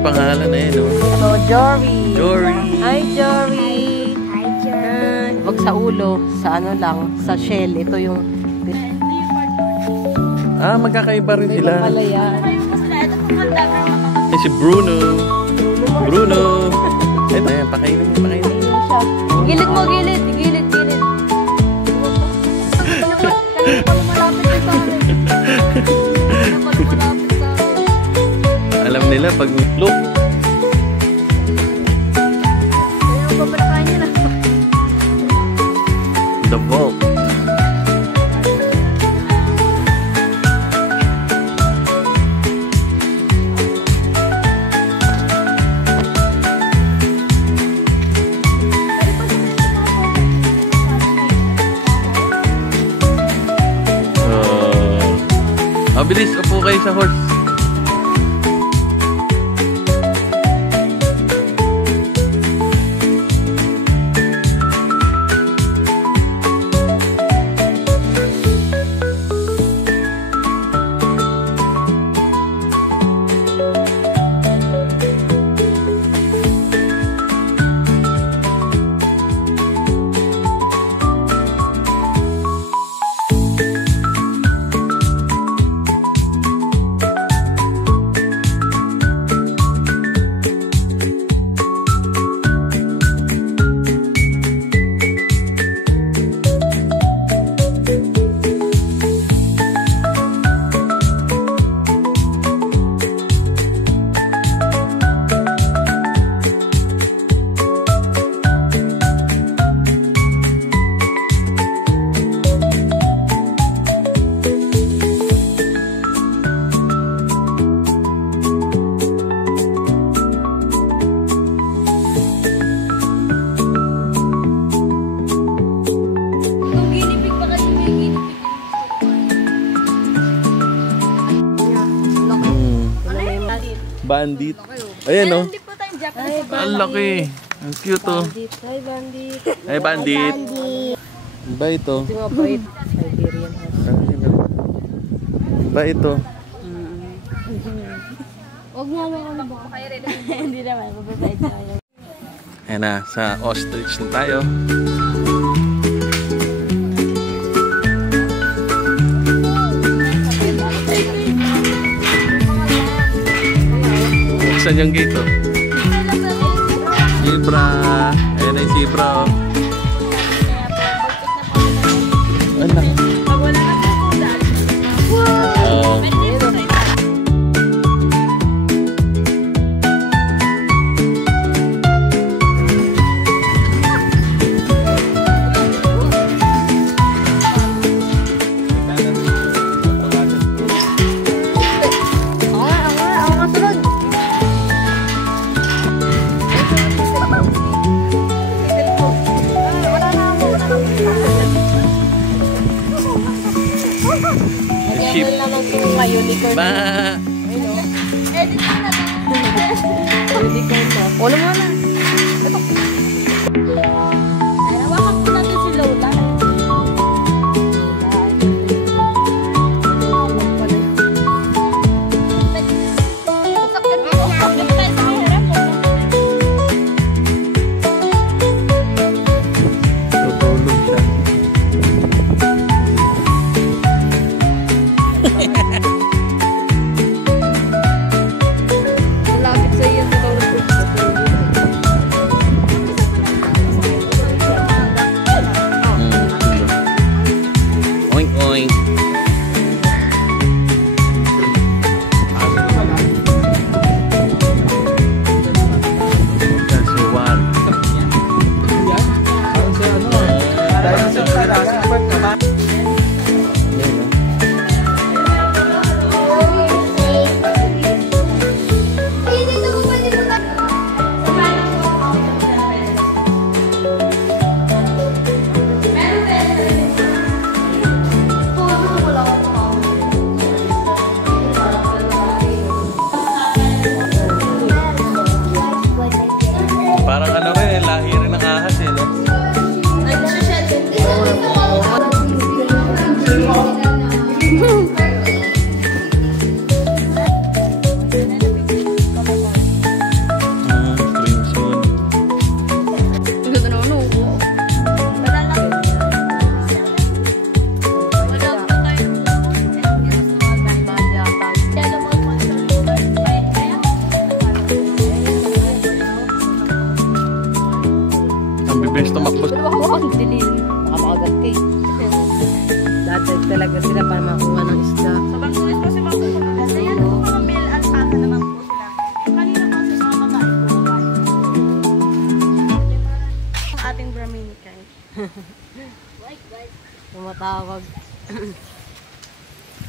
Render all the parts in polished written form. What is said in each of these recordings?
pangalan na yun, oh. So, Jory. Jory. Hi, Jory. Hi, Jory. Wag sa ulo, sa ano lang, sa shell. Ito yung... Ah, magkakaiba rin sila. Pala yan. Eh, si Bruno. Bruno. Ito, ayan, pakainin mo, pakainin mo. Gilid mo, gilid. Gilid, gilid. Alam nila pag look. The vault. Mabilis, upo kayo sa horse. Bandit. Ayan, oh. Ang laki. Ang cute, oh. Hi, Bandit. Hi, Bandit. Ba ito? Ito nga bait. Siberian Husky. Ba ito? Huwag mo ako ba? Hindi naman. Bababait tayo. Ayan na, sa ostrich na tayo. Buksan yung gate, oh. Zebra. Ayan na yung zebra, oh. Anak. Sheep. Unicorn. Ba. Edit na na. Unicorn na. Wala mo na. Ito. Hawakan po natin si Lola. Tutulog siya. Malapit sa iyo. Oink, oink. Parang ano rin, lahi rin ng ahas, eh, no?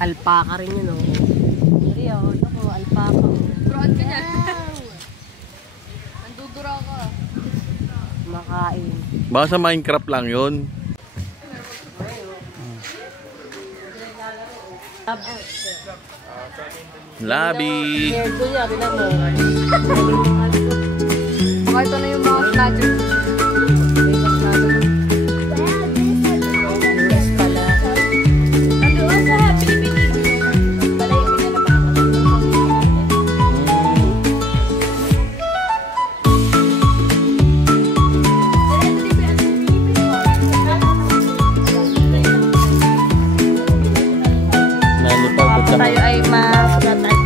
Alpaca rin yun, oh. Hindi, oh. Ito ko, alpaca. Duraan ka niyan. Nandudura ka. Makain. Baka sa Minecraft lang yun. Labi. Hair ko niya, bilang mo. Baka ito na yung mga snatcher. Nandoon sa Philippines. Pala yung Nalipag ka. Tayo ay masulat at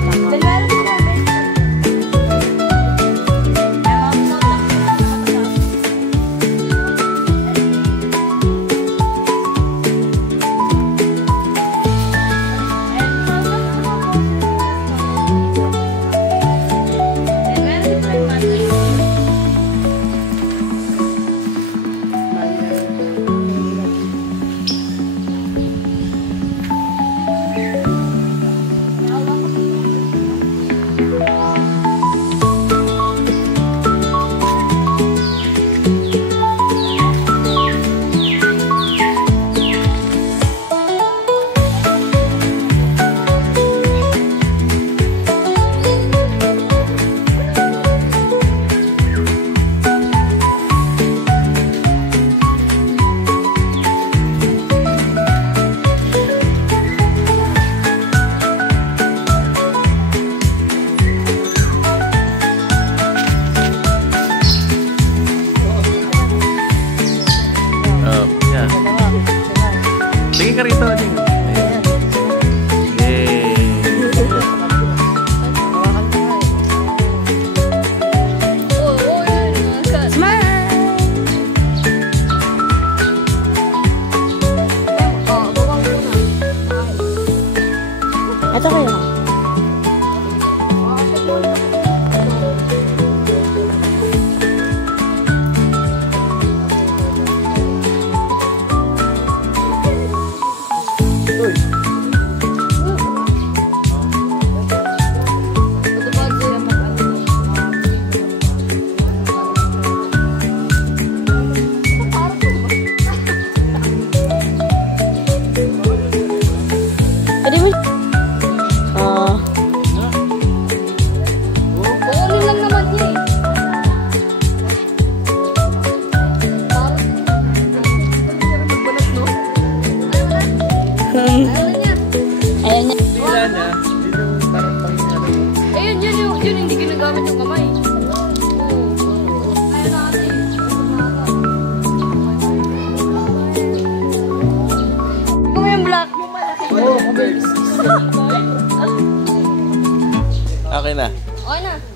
Tingin ka rito. Ayan. Yay. ito kayo. Pwede mo? Kukunin lang naman niya eh. Ayaw na niya. Ayan niya. Sila niya. Yun yung parang pang-ano. Ayun, yun hindi ginagamit yung kamay. Ayaw na kasi. Kung yung black mo Okay na. Okay na.